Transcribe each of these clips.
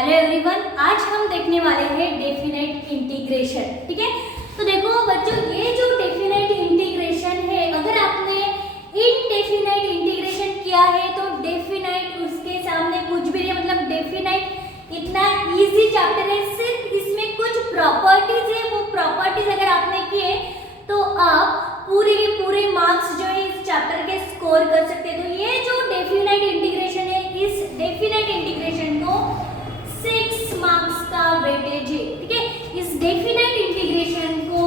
Hello everyone, आज हम देखने वाले हैं डेफिनेट इंटीग्रेशन। ठीक है, तो देखो बच्चों, ये जो डेफिनेट इंटीग्रेशन है, अगर आपने इनडेफिनेट इंटीग्रेशन किया है तो डेफिनेट उसके सामने कुछ भी नहीं, मतलब डेफिनेट इतना इजी चैप्टर है। सिर्फ इसमें कुछ प्रॉपर्टीज है, वो प्रॉपर्टीज अगर आपने किए तो आप पूरे के पूरे मार्क्स जो है इस चैप्टर के स्कोर कर सकते हैं। तो ये जो डेफिनेट इंटीग्रेशन है, इस डेफिनेट इंटीग्रेशन को 6 मार्क्स का वेटेज है। ठीक है, इस डेफिनेट इंटीग्रेशन को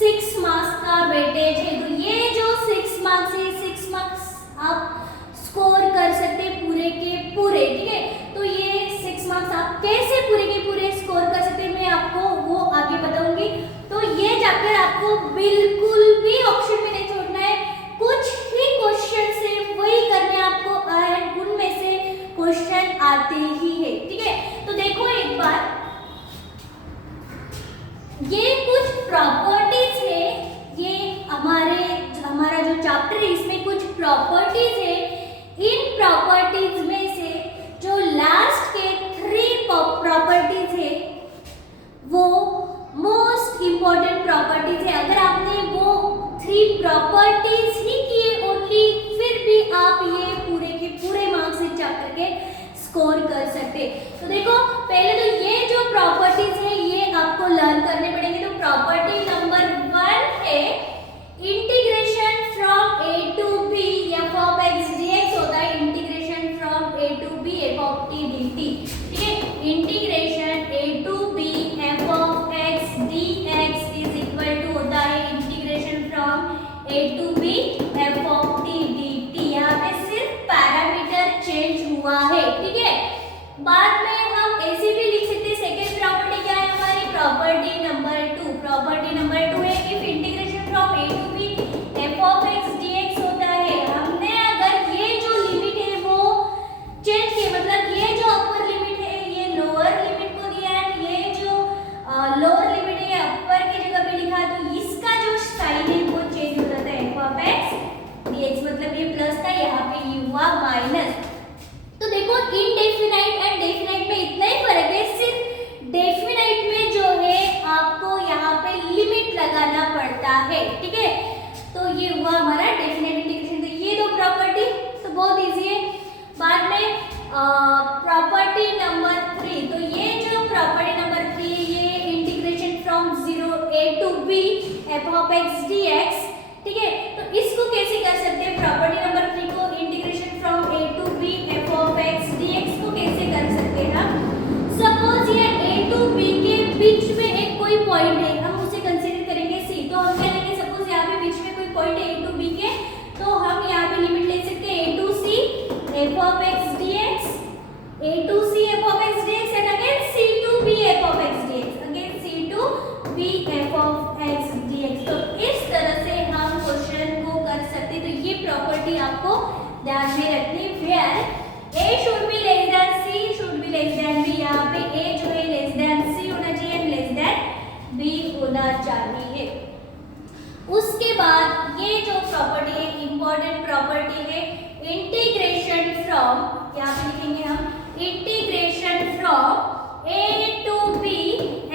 6 मार्क्स का वेटेज है। तो ये जो 6 मार्क्स है, 6 मार्क्स आप स्कोर कर सकते हैं पूरे के पूरे। ठीक है, तो ये 6 मार्क्स आप कैसे पूरे के पूरे स्कोर कर सकते हैं, मैं आपको वो आगे बताऊंगी। तो ये चैप्टर आपको बिल्कुल भी ऑप्शन में नहीं छोड़ना है, कुछ ही क्वेश्चन से वही करने आपको एंड उनमें से क्वेश्चन आते ही है। ठीक है, तो देखो एक बार, ये कुछ प्रॉपर्टीज है, ये हमारा जो चैप्टर है इसमें कुछ प्रॉपर्टीज है। इन प्रॉपर्टीज में से जो लास्ट के 3 प्रॉपर्टीज है वो मोस्ट इंपॉर्टेंट प्रॉपर्टीज है। अगर आपने वो 3 प्रॉपर्टीज ही किए ओनली, फिर भी आप ये पूरे के पूरे मार्क्स इस चैप्टर के स्कोर कर सकते। तो देखो, पहले तो ये जो प्रॉपर्टीज है ये आपको लर्न करने पड़ेंगे। तो प्रॉपर्टी नंबर 1 है integration from a to b f of x dx होता है integration from a to b f of t dt। ठीक है, integration a to b f of x dx is equal to होता है integration from a to b f of t dt। यहाँ पे सिर्फ parameter change हुआ है। ठीक है, बाद में हम ऐसे भी लिख सकते हैं। सेकंड प्रॉपर्टी क्या है हमारी, प्रॉपर्टी नंबर 2। प्रॉपर्टी नंबर 2 है if integration from a to b f of x dx होता है। हमने अगर ये जो लिमिट है वो चेंज किया, मतलब ये जो अपर लिमिट है ये लोअर लिमिट को दिया है, ये जो लोअर लिमिट है अपर की जगह पे लिखा, तो इसका जो साइन है वो चेंज हो जाता है। f ऑफ x dx मतलब ये प्लस था, यहाँ पे ये हुआ माइनस। तो देखो, इनडेफिनाइट एंड डेफिनाइट में इतना ही फर्क है, सिर्फ डेफिनाइट में जो है आपको यहाँ पे लिमिट लगाना पड़ता है। ठीक है, तो ये हुआ हमारा डेफिनाइट इंटीग्रेशन। तो ये दो प्रॉपर्टी तो बहुत इजी है। बाद में प्रॉपर्टी नंबर 3, तो ये जो प्रॉपर्टी नंबर 3 ये integration from 0 a to b f of x dx। ठीक है, तो इसको कैसे कर सकते हैं, प्रॉपर्टी नंबर 3 को integration from a to b f of x dx को कैसे कर सकते हैं हम। सपोज ये a टू b के बीच में एक कोई पॉइंट है, हम उसे कंसीडर करेंगे c। तो हम क्या लेंगे, सपोज यहाँ पे बीच में कोई पॉइंट है a टू b के, तो हम यहाँ पे लिमिट ले सकते हैं a to c f of x dx, a to c f of x dx and again c to b f of x dx, again c to b f of x dx। तो इस तरह से हम question को कर सकते। तो ये प्रॉपर्टी आपको ध्यान में रखनी है। a should be less than c should be less than b। यहाँ पे a जो है less than c होना चाहिए एंड less than b होना चाहिए। उसके बाद ये जो प्रॉपर्टी है, इंपॉर्टेंट प्रॉपर्टी है इंटीग्रेशन फ्रॉम, यहाँ पे लिखेंगे हम integration from a to b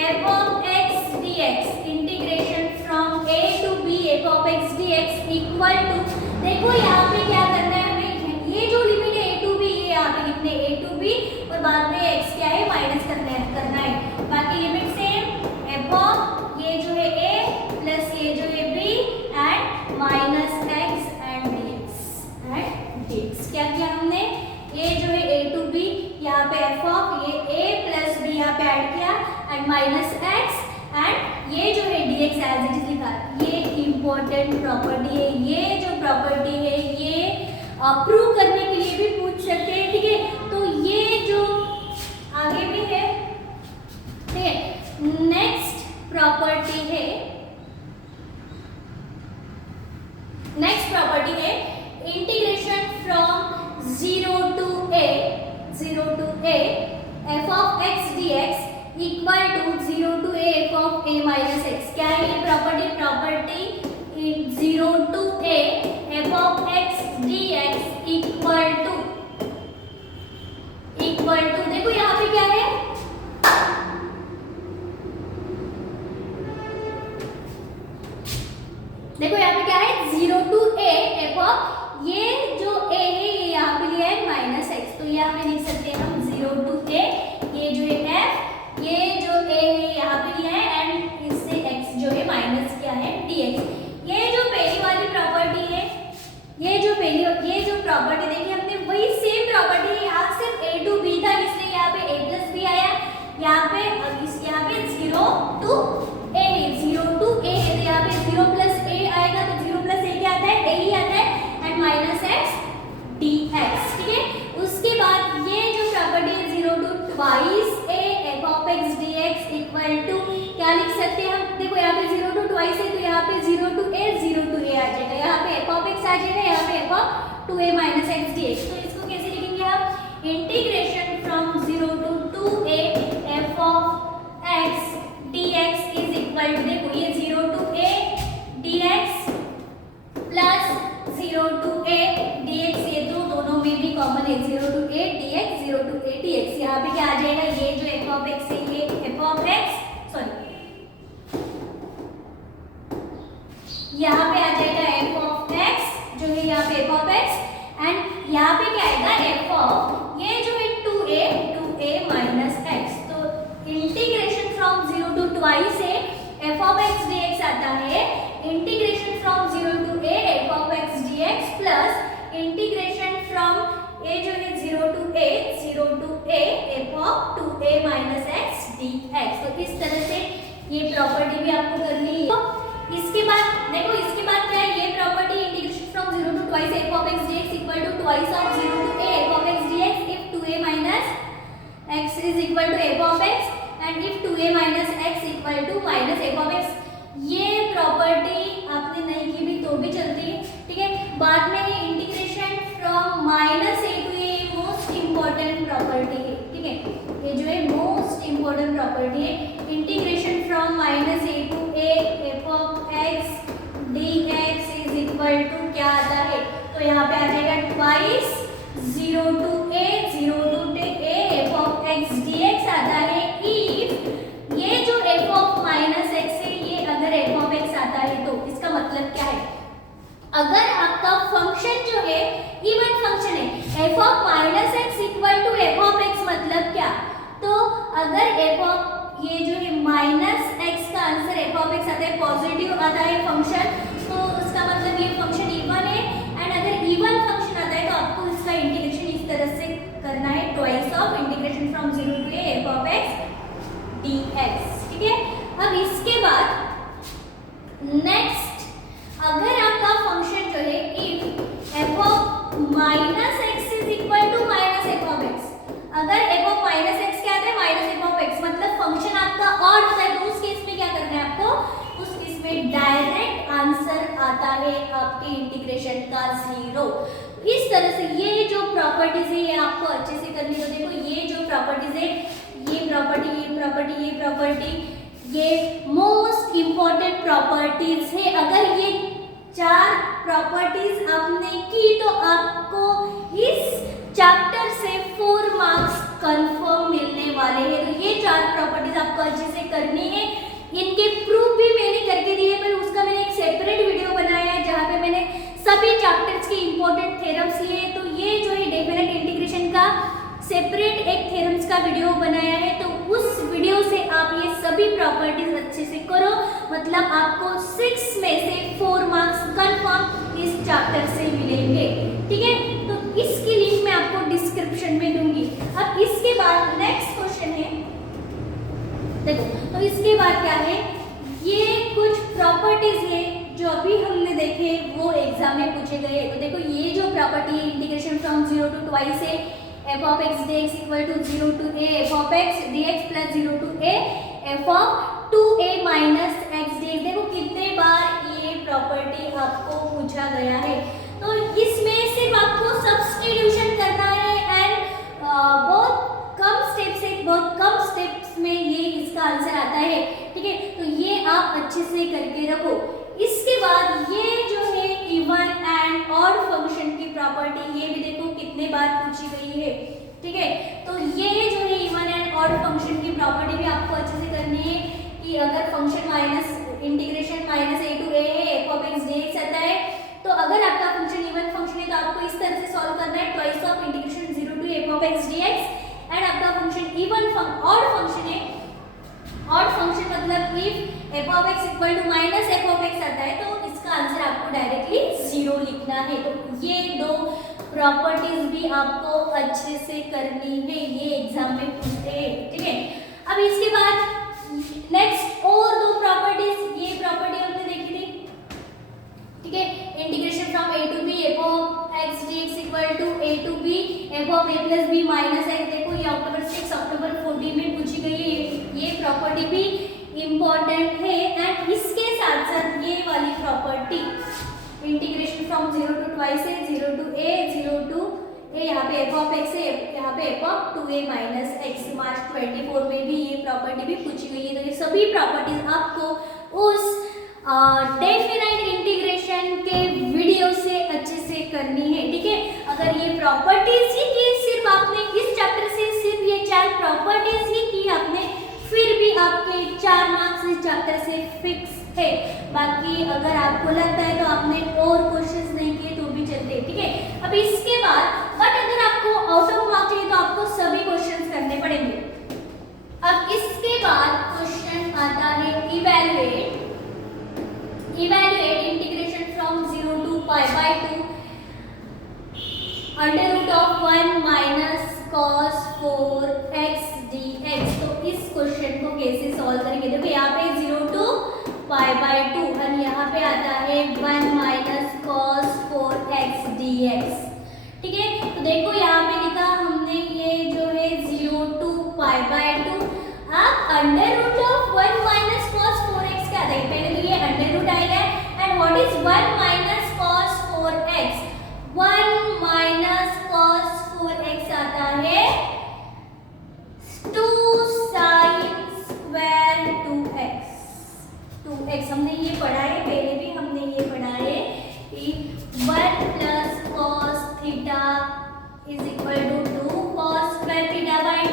f of x dx। Integration from a to b f of x dx equal to, देखो यहाँ पे क्या करना है हमें, ये जो लिमिट है a टू b ये यहाँ पे लिखने a टू b और बाद में x क्या है माइनस करना है। बाकी लिमिट सेम, f ऑफ ये जो है a प्लस ये जो है b and minus x and dx। क्या किया हमने, ये जो है a टू b यहाँ पे f ऑफ ये a प्लस b यहाँ पे ऐड किया एंड माइनस x एंड ये जो है dx एज इट इज लिखा। ये इंपॉर्टेंट प्रॉपर्टी है। ये जो प्रॉपर्टी है ये प्रूव करने के लिए भी पूछ सकते हैं। ठीक है, तो ये जो आगे भी है। ठीक है, नेक्स्ट प्रॉपर्टी है, नेक्स्ट प्रॉपर्टी है integration from 0 to a f of x dx equal to 0 to a f of a minus x। क्या है ये property, property 0 to a f of x dx equal to देखो यहाँ पे क्या है, सकते हैं हम, देखो यहाँ पे 0 to twice है तो यहाँ पे 0 to a आ जाएगा, यहाँ पे f ऑफ x आ जाएगा, यहाँ पे f of 2a minus x d x. तो इसको कैसे लिखेंगे हम, integration from 0 to 2a f of x dx is equal to, देखो ये 0 to a dx plus 0 to a dx, ये तो दोनों में भी कॉमन है, 0 to a dx 0 to a dx। यहाँ पे क्या आ जाएगा, ये जो f ऑफ x है ये f ऑफ x, सॉरी यहाँ पे आ जाएगा f ऑफ x जो है यहाँ पे f ऑफ x, एंड यहाँ पे क्या आएगा f ऑफ ये जो है 2a माइनस x। तो इंटीग्रेशन फ्रॉम 0 to twice है f ऑफ x dx आता है, integration from 0 to a f of x dx plus integration from a जो है 0 to a f of 2a minus x dx। तो इस तरह से ये प्रॉपर्टी भी आपको करनी है। तो इसके बाद देखो, इसके बाद क्या है, ये property integration from 0 to twice f of x dx equal to twice of 0 to a f of x dx if 2a minus x is equal to f of x and if 2a minus x equal to minus f of x। ये property आपने नहीं की भी तो भी चलती है, ठीक है। बाद में ये integration from minus a to a most important property है, ठीक है, ये जो है मोस्ट इंपॉर्टेंट प्रॉपर्टी है। Integration from minus a to a f of x dx is equal to क्या आता है, तो यहाँ पे आ जाएगा twice 0 to a f of x dx आता है if ये जो f of माइनस x है ये अगर f of x आता है तो इसका मतलब क्या है, अगर आपका फंक्शन जो है इवन फंक्शन है f of minus x equal to f of x, मतलब क्या, तो अगर f ऑफ ये जो है माइनस x का आंसर f ऑफ x आता है, पॉजिटिव आता है फंक्शन, तो उसका मतलब ये फंक्शन इवन है, एंड अगर इवन फंक्शन आता है तो आपको इसका इंटीग्रेशन इस तरह से करना है, twice of integration from 0 to a f of x dx, ठीक है। अब इसके बाद नेक्स्ट, अगर आपका फंक्शन जो है if f of minus x is equal to minus f of x, अगर f ऑफ माइनस एक्स क्या आता है, माइनस एफ ऑफ एक्स, मतलब फंक्शन आपका ऑड होता है, तो उस केस में क्या करना है आपको, उस केस में डायरेक्ट आंसर आता है आपके इंटीग्रेशन का 0। इस तरह से ये जो प्रॉपर्टीज है ये आपको अच्छे से करनी है। तो देखो ये जो प्रॉपर्टीज है, ये प्रॉपर्टी, ये प्रॉपर्टी, ये प्रॉपर्टी, ये मोस्ट इंपॉर्टेंट प्रॉपर्टीज है। अगर ये 4 प्रॉपर्टीज आपने की तो आपको इस चैप्टर से 4 मार्क्स कंफर्म मिलने वाले हैं। तो ये 4 प्रॉपर्टीज आपको अच्छे से करनी है। इनके प्रूफ भी मैंने करके दिए, पर उसका मैंने एक सेपरेट वीडियो बनाया है जहाँ पे मैंने सभी चैप्टर्स के इंपॉर्टेंट थ्योरम्स लिए। तो ये जो है डेफिनेट इंटीग्रेशन का सेपरेट एक थ्योरम्स का वीडियो बनाया है, तो उस वीडियो से आप ये सभी प्रॉपर्टीज अच्छे से करो, मतलब आपको 6 में से 4 मार्क्स कंफर्म इस चैप्टर से मिलेंगे, ठीक है। तो इसकी लिंक मैं आपको डिस्क्रिप्शन में दूंगी। अब इसके बाद नेक्स्ट क्वेश्चन है, देखो तो इसके बाद क्या है, ये कुछ प्रॉपर्टीज है जो अभी हमने देखे वो एग्जाम में पूछे गए। तो देखो ये जो प्रॉपर्टी है इंटीग्रेशन फ्रॉम 0 to twice है f of x dx equal to 0 to a f of x dx plus 0 to a f of 2a minus x dx। देखो कितने बार ये प्रॉपर्टी आपको पूछा गया है। तो इसमें सिर्फ आपको सब्स्टिट्यूशन करना है एंड बहुत कम स्टेप्स में ये इसका आंसर आता है, ठीक है। तो ये आप अच्छे से करके रखो। इसके बाद ये जो है इवन एंड ऑड फंक्शन की प्रॉपर्टी, ये भी देखो कितने बार पूछी गई है, ठीक है। तो ये जो है इवन एंड ऑड फंक्शन की प्रॉपर्टी भी आपको अच्छे से करनी है कि अगर function minus integration minus a to a है f of x dx आता है, तो अगर आपका फंक्शन इवन फंक्शन है तो आपको इस तरह से सॉल्व करना है, twice of integration 0 to f of x dx। And आपका फंक्शन इवन ऑड फंक्शन है, ऑड फंक्शन मतलब if f of x equal to minus f of x आता है तो इसका आंसर आपको डायरेक्टली 0 लिखना है। तो ये 2 प्रॉपर्टीज भी आपको अच्छे से करनी है, ये एग्जाम में पूछते हैं, ठीक है। अब इसके बाद नेक्स्ट और 2 प्रॉपर्टीज, ये प्रॉपर्टी हमने देखी थी, ठीक है। Integration from a to b f of x dx equal to a to b f of a plus b minus x। देखो ये अक्टूबर 6 अक्टूबर 14 में पूछी गई है, ये प्रॉपर्टी भी इम्पोर्टेंट है। वाली property, integration from 0 to twice a, 0 to a, 0 to a, यहाँ पे f of x है, यहाँ पे f of 2a minus x। मार्च 24 में भी ये प्रॉपर्टी भी पूछी गई है। तो ये सभी प्रॉपर्टीज आपको उस डेफिनाइट इंटीग्रेशन के वीडियो से अच्छे से करनी है, ठीक है। अगर ये प्रॉपर्टीज ही की, सिर्फ आपने इस चैप्टर से सिर्फ ये 4 प्रॉपर्टीज ही की आपने, फिर भी आपके 4 मार्क्स इस चैप्टर से फिक्स है। बाकी अगर आपको लगता है तो आपने और क्वेश्चंस नहीं किए तो भी चलते, ठीक है। अब इसके बाद बट अगर आपको आउट ऑफ मार्क्स चाहिए तो आपको सभी क्वेश्चंस करने पड़ेंगे। अब इसके बाद क्वेश्चन आता है evaluate integration from 0 to pi by 2 under root of 1 minus cos 4x dx। तो इस क्वेश्चन को कैसे सॉल्व करेंगे? देखो यहाँ पे 0 to pi by 2 और यहाँ पे आता है 1 माइनस cos 4x dx, ठीक है। तो देखो यहाँ पे लिखा हमने ये जो है 0 to pi by 2, अब under root of 1 minus cos 4x क्या आता है? पहले तो ये अंडर रूट आएगा and what is 1 minus cos 4x? 1 minus cos 4x आता है 2 sin स्क्वायर 2x। हमने ये पढ़ा है, पहले भी हमने ये पढ़ा है कि 1 plus cos theta is equal to 2 cos square theta by 2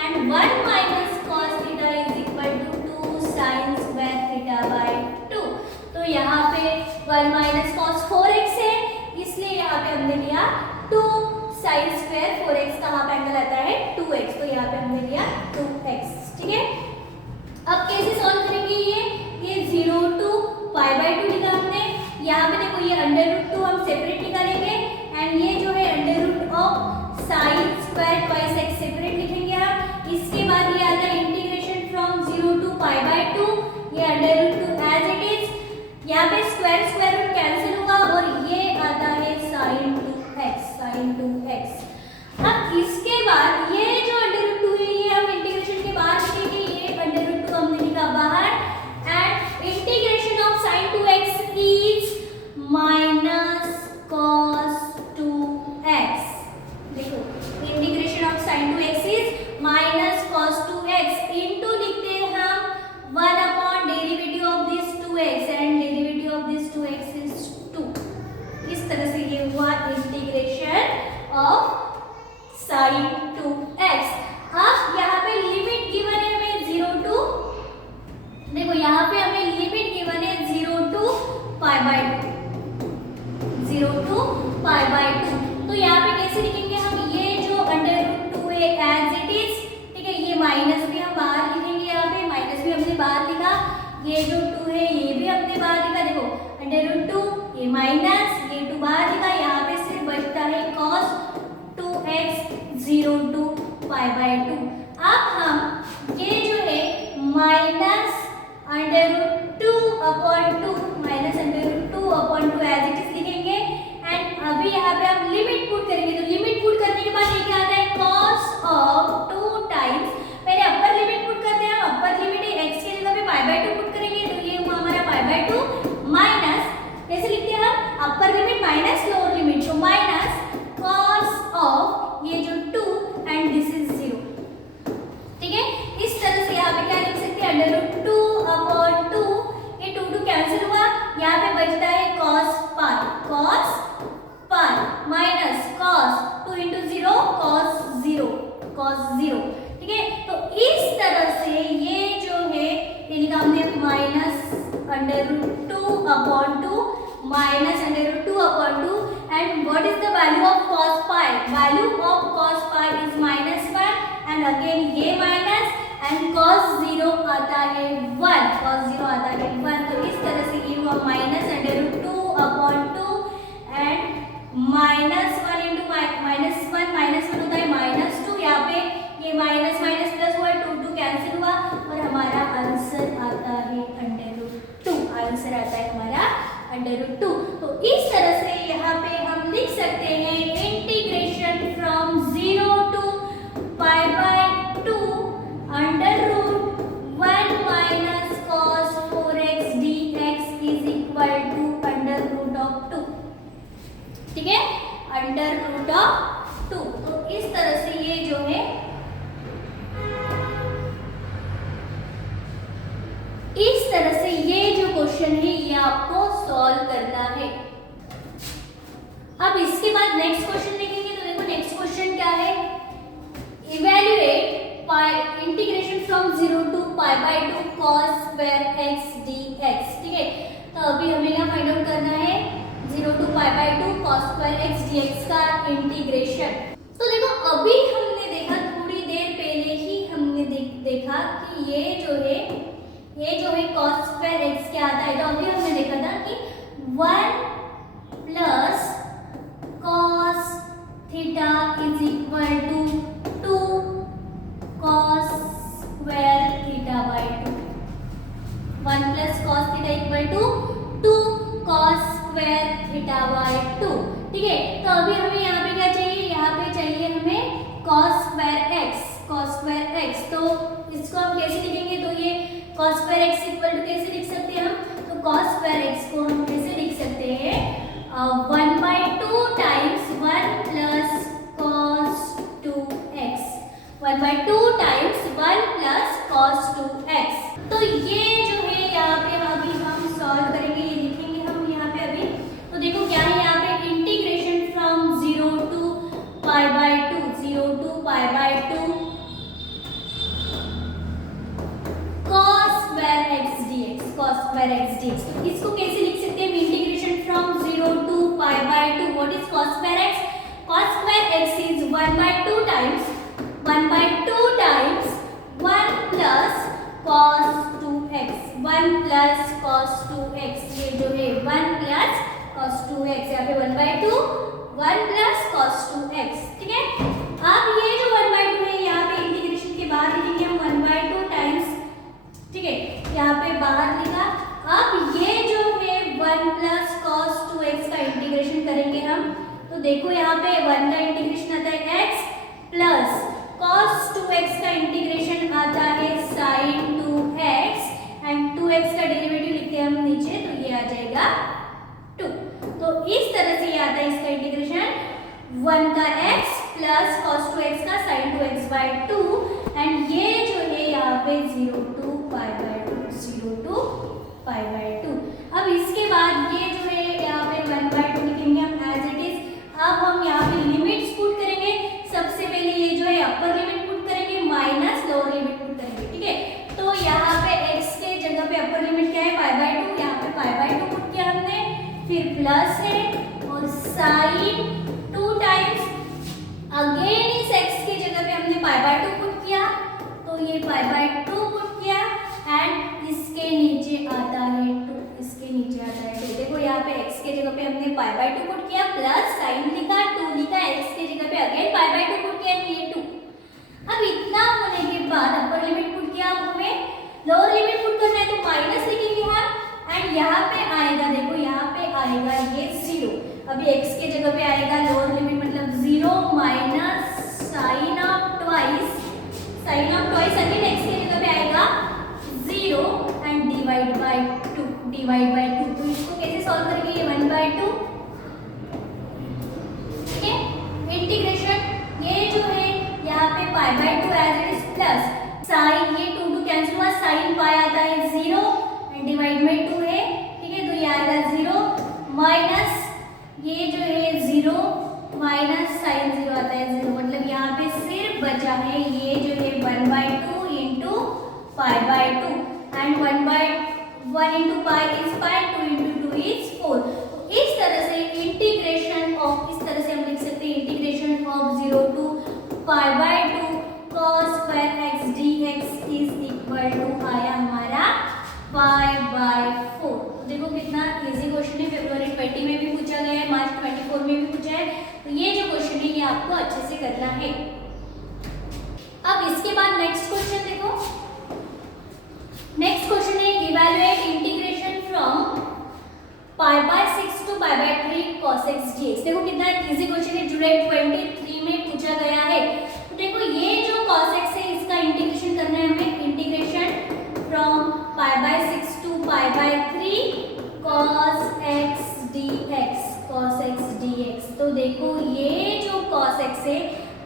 and 1 minus cos theta is equal to 2 sin square theta by 2। तो यहाँ पे 1 माइनस cos 4x है, इसलिए यहाँ पे हमने लिया 2 sin स्क्वायर 4x का हाफ एंगल आता है 2x, तो यहाँ पे हमने लिया 2x, ठीक है। अब कैसे सॉल्व करेंगे? ये 0 to pi by 2 लिखा हमने, यहाँ पे देखो ये अंडर रूट 2 हम सेपरेट निकालेंगे एंड ये जो है under root of sine square twice x separate लिखेंगे हम। इसके बाद ये आता है integration from 0 to pi by 2, ये under root 2 as it is, यहाँ पे स्क्वायर स्क्वायर रूट कैंसिल होगा और ये आता है sin 2x। अब इसके बाद ये जो अंडर रूट 2 है ये हम इंटीग्रेशन के बाद लिखेंगे, ये अंडर रूट 2 हमने लिखा बाहर and integration of sin 2x is minus cos 2x। देखो integration of sin 2x is minus cos 2x into लिखते हैं हम 1 upon derivative of this 2x and derivative of this 2x is 2। इस तरह से ये हुआ इंटीग्रेशन ऑफ sin 2x। अब यहाँ पे लिमिट गिवन है हमें 0 to, देखो यहाँ पे हमें लिमिट गिवन है 0 to pi by 2, 0 to pi by 2। तो यहाँ पे कैसे लिखेंगे हम? ये जो अंडर रूट 2 है एज इट इज, ठीक है, ये माइनस भी हम बाहर लिखेंगे, यहाँ पे माइनस भी हमने बाहर लिखा, ये जो 2 है ये भी हमने बाहर लिखा, देखो अंडर रूट 2 ये माइनस ये 2 बाहर लिखा, यहाँ पे सिर्फ बचता है cos 2x 0 to pi by 2। अब हम ये जो है minus under root 2 upon 2 minus under root 2 upon 2 as it is लिखेंगे एंड अभी यहाँ पे हम लिमिट पुट करेंगे। तो लिमिट पुट करने के बाद ये क्या आता है? cos ऑफ 2 टाइम्स, पहले अपर लिमिट पुट करते हैं, अपर लिमिट है x के जगह पे pi by 2 पुट करेंगे, तो ये हुआ हमारा pi by 2 माइनस, कैसे लिखते हैं हम? Upper limit minus lower limit, तो माइनस cos ऑफ ये जो 2 एंड दिस इज 0, ठीक है। इस तरह से यहाँ पे क्या लिख सकते हैं? अंडर रूट 2 अपॉन 2, ये 2 कैंसिल हुआ, यहाँ पे बचता है cos pi minus cos 2 into 0 cos 0, ठीक है। तो इस तरह से ये जो है ये लिखा हमने minus under root 2 upon 2 minus under root 2 upon 2 and what is the value of cos pi? Value of cos pi is -1 and again ये माइनस एंड cos 0 आता है 1, cos 0 आता है 1। तो इस तरह से ये हुआ minus under root 2 upon 2 and -1 into -1 होता है -2, यहाँ पे ये माइनस माइनस प्लस हुआ, 2 कैंसिल हुआ और हमारा आंसर आता है अंडर रूट 2, आंसर आता है हमारा अंडर रूट 2। तो इस तरह से यहाँ पे हम लिख सकते हैं integration from 0 to pi by 2 under root 1 minus cos 4x dx is equal solve करना है। अब इसके बाद नेक्स्ट क्वेश्चन देखेंगे। तो देखो नेक्स्ट क्वेश्चन क्या है, evaluate integration from 0 to π/2 cos square x dx। ठीक है, तो अभी हमें क्या फाइंड आउट करना है, 0 to π/2 cos square x dx का इंटीग्रेशन। तो देखो अभी हमने देखा, थोड़ी देर पहले ही हमने देखा कि ये जो है cos square x क्या आता है। तो अभी हमने देखा था कि 1 plus cos theta is equal to 2 cos square theta by 2। 1 plus cos theta equal to 2 cos square theta by 2। ठीक है, तो अभी हमें यहाँ पे क्या चाहिए, यहाँ पे चाहिए हमें cos square x। cos square x तो इसको हम कैसे लिखेंगे, तो ये cos square x equal to कैसे लिख सकते हैं हम, तो cos square x को हम कैसे लिख सकते हैं, 1/2 times 1 plus cos 2x। 1/2 times 1 plus cos 2x। तो ये जो है यहाँ पे अभी हम सॉल्व करेंगे, ये लिखेंगे हम यहाँ पे अभी। तो देखो क्या है यहाँ पे, integration from 0 to π/2, 0 to π/2 cos square x dx, cos square x dx। तो इसको कैसे लिख सकते हैं, integration from 0 to π/2, what is cos square x, cos square x is 1/2 times 1/2 times 1 plus cos 2x। 1 plus cos 2x, ये जो है 1 plus cos 2x, यहाँ पे 1/2 1 प्लस cos 2x। ठीक है, अब ये जो 1/2 है यहाँ पे इंटीग्रेशन के बाद लिखेंगे हम 1/2 टाइम्स। ठीक है, यहाँ पे बाहर लिखा। अब ये जो है 1 प्लस cos 2x का इंटीग्रेशन करेंगे हम। तो देखो यहाँ पे 1 का इंटीग्रेशन आता है x प्लस cos 2x का इंटीग्रेशन आता है sin 2x एंड 2x का डेरिवेटिव लिखते हैं हम नीचे, तो ये आ जाएगा 2। तो इस तरह से ये आता है इसका इंटीग्रेशन 1 का x प्लस cos 2x का sin 2x/2 एंड ये जो है यहाँ पे 0 to π/2, 0 to π/2। अब इसके बाद ये जो है यहाँ पे 1/2 लिखेंगे हम एज इट इज। अब हम यहाँ पे लिमिट्स पुट करेंगे। सबसे पहले ये जो है अपर लिमिट पुट करेंगे माइनस लोअर लिमिट पुट करेंगे। ठीक है, तो यहाँ पे x के जगह पे अपर लिमिट क्या है, π/2, यहाँ पे π/2 पुट किया हमने, फिर प्लस है और sin 2 टाइम्स अगेन इस x के जगह पे हमने π/2 पुट किया, तो ये π/2 पुट किया एंड इसके नीचे आता है 2, इसके नीचे आता है 2। देखो यहाँ पे x के जगह पे हमने π/2 पुट किया, प्लस sin लिखा, 2 लिखा, x के जगह पे अगेन π/2 पुट किया, ये 2। अब इतना होने के बाद अपर लिमिट पुट किया, अब हमें लोअर लिमिट पुट करना है, तो माइनस लिखेंगे हम एंड यहाँ पे आएगा, देखो यहाँ पे आएगा ये 0। अभी x के जगह पे आएगा लोअर लिमिट मतलब 0 minus sin of twice again x के जगह पे आएगा 0 एंड डिवाइड बाय 2। तो इसको कैसे सॉल्व करेंगे, ये 1/2। ठीक है, इंटीग्रेशन ये जो है यहाँ पे π/2 as it is plus sin, ये 2 कैंसिल हुआ, sin पाई आता है 0 एंड डिवाइड बाय 2 है। ठीक है, तो ये आएगा 0 माइनस ये जो है 0 माइनस sin 0 आता है 0, मतलब यहाँ पे सिर्फ बचा है ये जो है 1/2 into π/2 and 1 into pi is pi, 2 into 2 is 4। तो इस तरह से इंटीग्रेशन ऑफ, इस तरह से हम लिख सकते हैं integration of 0 to π/2 cos square x dx is equal to आया हमारा 5/4। तो देखो कितना इजी क्वेश्चन है, फरवरी 20 में भी पूछा गया है, मार्च 24 में भी पूछा है। तो ये जो क्वेश्चन है ये आपको अच्छे से करना है। अब इसके बाद नेक्स्ट क्वेश्चन देखो, नेक्स्ट क्वेश्चन है evaluate integration from π/6 to π/3 cos x dx। देखो कितना इजी क्वेश्चन है, जुलाई 23 में पूछा गया है। तो देखो ये जो cos x है इसका इंटीग्रेशन करना है हमें, integration from π/6 to π/3 cos x dx, cos x dx। तो देखो ये जो cos x है,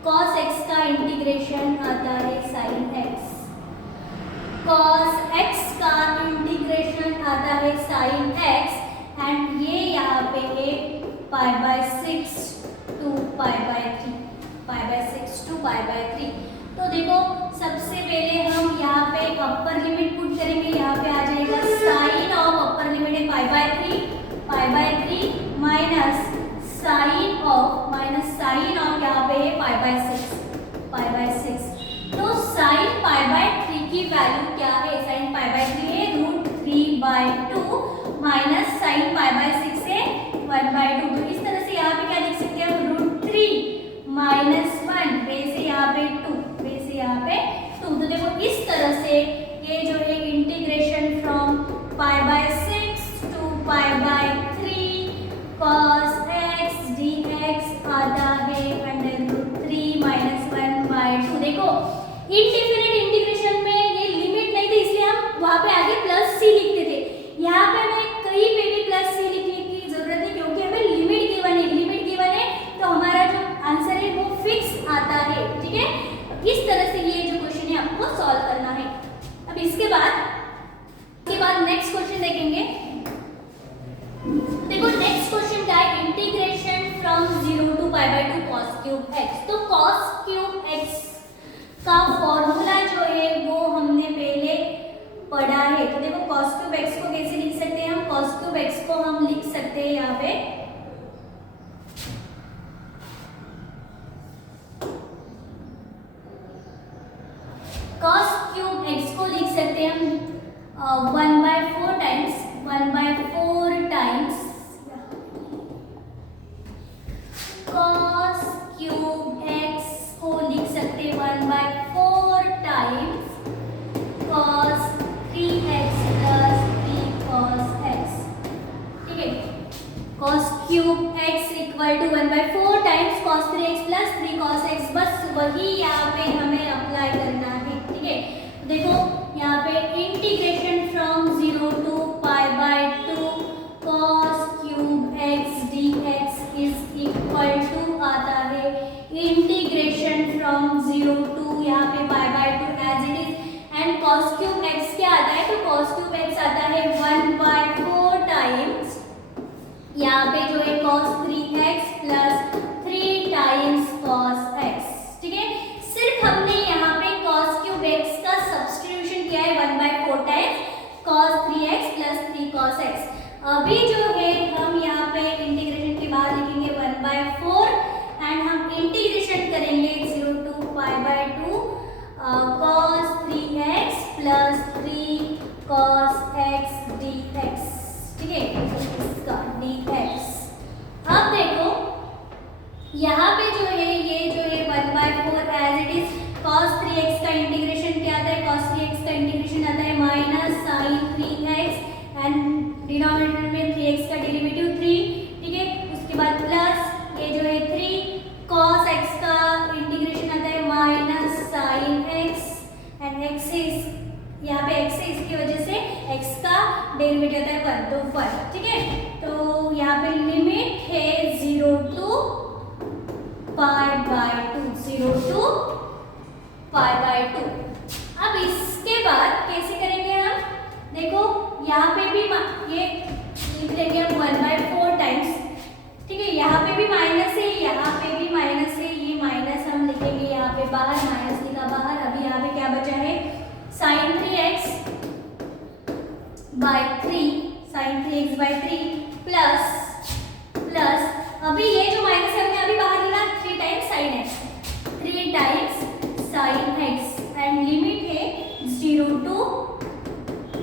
cos x का इंटीग्रेशन आता है sin x, cos x का इंटीग्रेशन आता है sin x एंड ये यहाँ पे है π/6 to π/3, π/6 to π/3। तो देखो सबसे पहले हम यहाँ पे अपर लिमिट पुट करेंगे, यहाँ पे आ जाएगा साइन ऑफ अपर लिमिट है π/3 माइनस साइन ऑफ यहाँ पे है π/6। तो साइन π/3 की वैल्यू क्या है? साइन π/3 है √3/2 माइनस साइन π/6 है 1/2। तो इस तरह से यहाँ पे क्या लिख सकते हैं हम? √3 माइनस 1 बेस यहाँ पे 2, बेस यहाँ पे 2। तो देखो इस तरह से ये जो है integration from π/6 to π/3 cos x dx आता है √3 माइनस 1/2। देखो इनडेफिनिट इंटीग्रेशन में ये लिमिट नहीं थी, इसलिए हम वहाँ पे आगे प्लस सी लिखते थे। यहाँ पे हमें कहीं पे भी प्लस सी लिखने की जरूरत नहीं, क्योंकि हमें लिमिट गिवन है तो हमारा जो आंसर है वो फिक्स आता है। ठीक है, इस तरह से ये जो क्वेश्चन है आपको सॉल्व करना है। अब इसके बाद नेक्स्ट क्वेश्चन देखेंगे। देखो नेक्स्ट क्वेश्चन क्या है? Integration from 0 to π/2 cos³ x। तो cos³ x का फॉर्मूला जो है वो हमने पहले पढ़ा है। तो देखो cos³ x को कैसे लिख सकते हैं हम? cos³ x को हम लिख सकते हैं यहाँ पे cos³ x को लिख सकते हैं हम 1/4 टाइम्स cos³ x को लिख सकते हैं 1/4 times cos 3x plus 3 cos x। ठीक है, cos³ x equal to 1/4 times cos 3x plus 3 cos x। बस वही यहाँ पे हमें अप्लाई करना है। ठीक है, देखो यहाँ पे integration from 0 to π/2 cos³ x dx is equal to आता है इंटीग्रेशन फ्रॉम 0 to यहाँ पे π/2 as it is, and cos³ x क्या आता है? तो cos³ x आता है 1/4 टाइम्स यहाँ पे जो है cos 3x plus 3 times cos x। ठीक है, सिर्फ हमने यहाँ पे cos³ x का सब्स्टिट्यूशन किया है 1/4 times cos 3x plus 3 cos x। अभी जो है हम यहाँ पे इंटीग्रेशन के बाद लिखेंगे 1/4 एंड हम इंटीग्रेशन करेंगे 0 to π/2 cos 3x plus 3 cos x dx। ठीक है, इसका dx। अब देखो यहाँ पे जो है ये जो है 1/4 as it is cos 3x का इंटीग्रेशन क्या आता है? cos 3x का इंटीग्रेशन आता है minus sin 3x and denominator में 3x का डेरिवेटिव 3। ठीक है, उसके बाद प्लस ये जो है 3 cos x का इंटीग्रेशन आता है minus sin x and x is यहाँ पे x है, इसकी वजह से x का डेरिवेटिव आता है 1 तो 1। ठीक है, तो यहाँ पे लिमिट है 0 to π/2, 0 to π/2। अब इसके बाद कैसे करेंगे हम? देखो यहाँ पे भी ये लिख लेंगे हम 1/4 टाइम्स। ठीक है, यहाँ पे भी माइनस है, यहाँ पे भी माइनस है, ये माइनस हम लिखेंगे यहाँ पे बाहर, माइनस लिखा बाहर। अभी यहाँ पे क्या बचा है? sin 3x by 3 प्लस अभी ये जो माइनस है हमने अभी बाहर लिखा 3 times sin x and limit है 0 to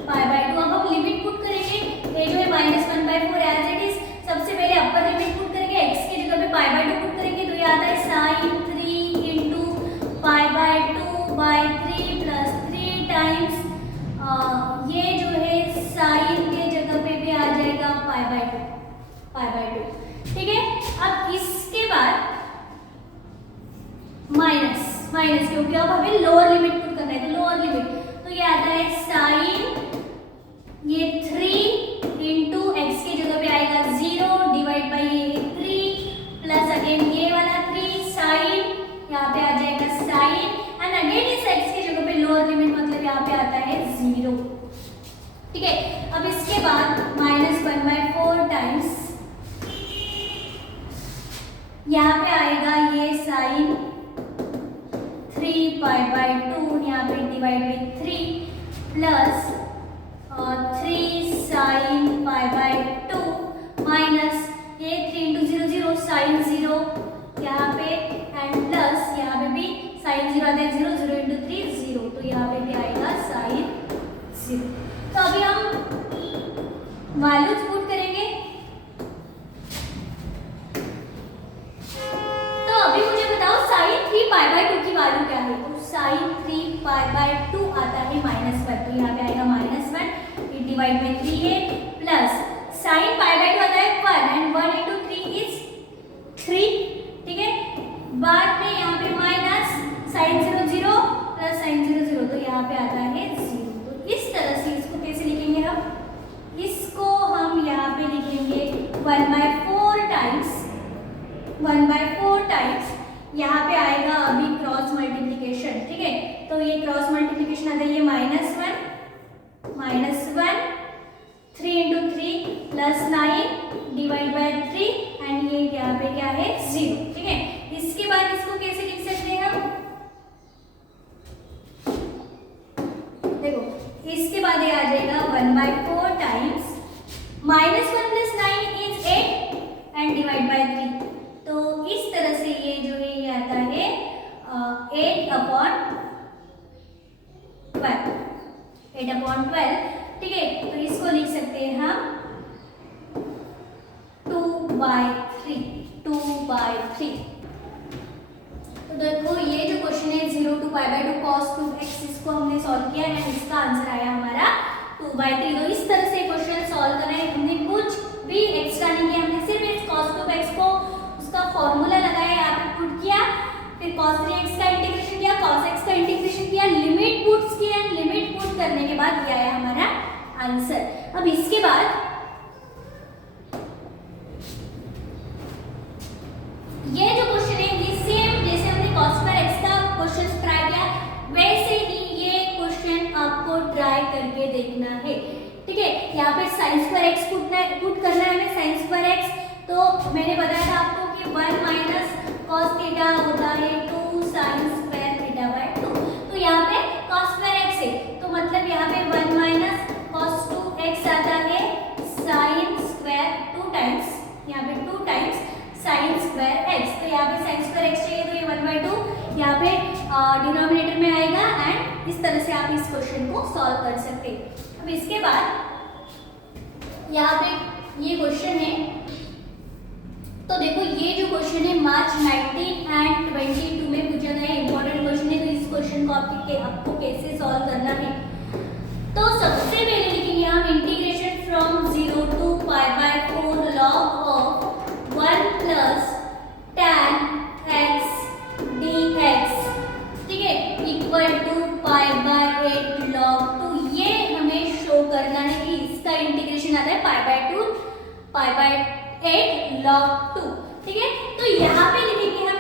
π/2। अब हम लिमिट पुट करेंगे, ये जो है -1/4 एज इट इज। सबसे पहले अपर लिमिट पुट करेंगे, x की जगह पे π/2 पुट करेंगे, तो ये आता है sin 3 into π/2/3 प्लस 3 टाइम्स ये जो है sin के जगह पे भी आ जाएगा π/2। ठीक है, अब इसके बाद माइनस क्योंकि अब हमें लोअर लिमिट पुट करना है, तो लोअर लिमिट तो ये आता है sin ये 3 into x की जगह पे आएगा 0 डिवाइड बाई ये 3 प्लस अगेन ये वाला 3 sin यहाँ पे आ जाएगा sin एंड अगेन इस x की जगह पे लोअर लिमिट मतलब यहाँ पे आता है 0। ठीक है, अब इसके बाद -1/4 टाइम्स यहाँ पे आएगा ये साइन 3π/2, यहाँ पे divide by 3 plus 3 sine π/2 minus ये 3 × 0 0 साइन 0 यहाँ पे एंड प्लस यहाँ पे भी साइन 0 आता है 0 0 × 3 0, तो यहाँ पे भी आएगा साइन 0। तो अभी हम वैल्यूज पुट करेंगे। तो अभी मुझे बताओ साइन 3π/2 की वैल्यू क्या है। तो साइन 3π/2 आता है -1, तो यहाँ पे आएगा -1, ये डिवाइड बाई 3 है, प्लस साइन π/2 आता है 1 एंड 1 × 3 इज 3, ठीक है। बाद में यहाँ पे माइनस साइन 0 0 प्लस साइन 0 0, तो यहाँ पे आता है 0। तो इस तरह से इसको कैसे लिखेंगे हम, इसको हम यहाँ पे लिखेंगे 1/4 टाइम्स, 1/4 टाइम्स यहाँ पे आएगा अभी क्रॉस मल्टीप्लिकेशन, ठीक है। तो ये क्रॉस मल्टीप्लिकेशन आता है ये -1 3 × 3 प्लस 9 डिवाइड बाय 3 एंड ये यहाँ पे क्या है 0, ठीक है। इसके बाद इसको कैसे लिख सकते हैं हम, देखो इसके बाद ये आ जाएगा 1/4 times -1 + 9 is 8 and divide by 3। तो इस तरह से ये जो है ये आता है 8/12, ठीक है। तो इसको लिख सकते हैं हम 2/3। तो देखो ये जो क्वेश्चन है 0 to π/2 cos 2x, इसको हमने सॉल्व किया है, इसका आंसर आया हमारा 2/3। तो इस तरह से क्वेश्चन सॉल्व करना है, हमने कुछ भी एक्स्ट्रा नहीं किया, हमने सिर्फ इस cos 2x को उसका फॉर्मूला लगाया, यहाँ पे पुट किया, फिर cos 3x का इंटीग्रेशन किया, cos x का इंटीग्रेशन किया, लिमिट पुट्स किया, लिमिट पुट करने के बाद ये आया हमारा आंसर। अब इसके बाद ये जो क्वेश्चन है ये सेम जैसे हमने cos x का क्वेश्चन ट्राई किया वैसे ही ये क्वेश्चन आपको ट्राई करके देखना है, ठीक है। यहाँ पे sin² x पुट करना है हमें, sin² x। तो मैंने बताया था आपको कि 1 - cos थीटा होता है 2 sin² θ/2। तो यहाँ पे cos² x है, तो मतलब यहाँ पे 1 - cos 2x आता है sin² 2 टाइम्स, यहाँ पे 2 टाइम्स sin² x। तो यहाँ पे sin² x चाहिए, तो ये 1/2 यहाँ पे डिनोमिनेटर में आएगा एंड इस तरह से आप इस क्वेश्चन को सॉल्व कर सकते हैं। अब इसके बाद यहाँ पे ये क्वेश्चन है, तो देखो ये जो क्वेश्चन है मार्च 19 एंड 22 में पूछा गया है, इंपॉर्टेंट क्वेश्चन है। तो इस क्वेश्चन को आपको कैसे सॉल्व करना है, तो सबसे पहले लिखेंगे हम integration from 0 to π/4 log of 1 + tan x dx, ठीक है, इक्वल टू π/8 log 2। ये हमें शो करना है कि इसका इंटीग्रेशन आता है π/8 log 2, ठीक है। तो यहाँ पे लिखेंगे हम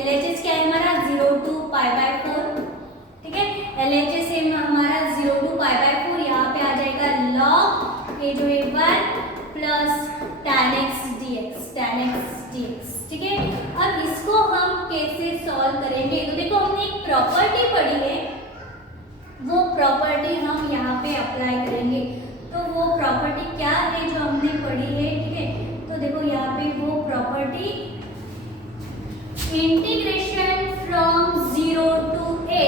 LHS क्या है हमारा 0 to π/4, ठीक है। LHS है हमारा 0 to π/4, यहाँ पे आ जाएगा log ये जो है 1 प्लस tan x dx, ठीक है। अब इसको हम कैसे सॉल्व करेंगे, तो देखो हमने एक प्रॉपर्टी पढ़ी है, वो प्रॉपर्टी हम यहाँ पे अप्लाई करेंगे। तो वो प्रॉपर्टी क्या है जो हमने पढ़ी है, ठीक है। तो देखो यहाँ पे वो property integration from 0 to a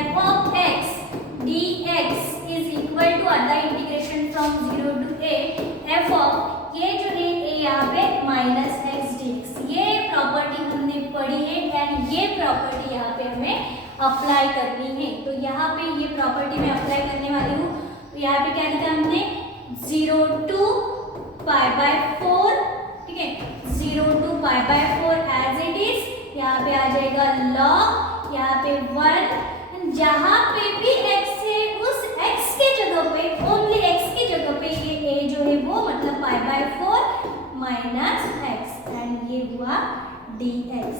f of x dx is equal to आता है integration from 0 to a f of ये जो है यहाँ पे -x dx। ये प्रॉपर्टी हमने पढ़ी है एंड ये प्रॉपर्टी यहाँ पे हमें अप्लाई करनी है। तो यहाँ पे ये प्रॉपर्टी मैं अप्लाई करने वाली हूँ। तो यहाँ पे क्या लिखा हमने 0 to π/4, ठीक है, 0 to π/4 एज इट इज। यहाँ पे आ जाएगा log, यहाँ पे 1, जहाँ पे भी x है उस x के जगह पे, ओनली x की जगह पे ये a जो है वो मतलब π/4 माइनस x एंड ये हुआ dx,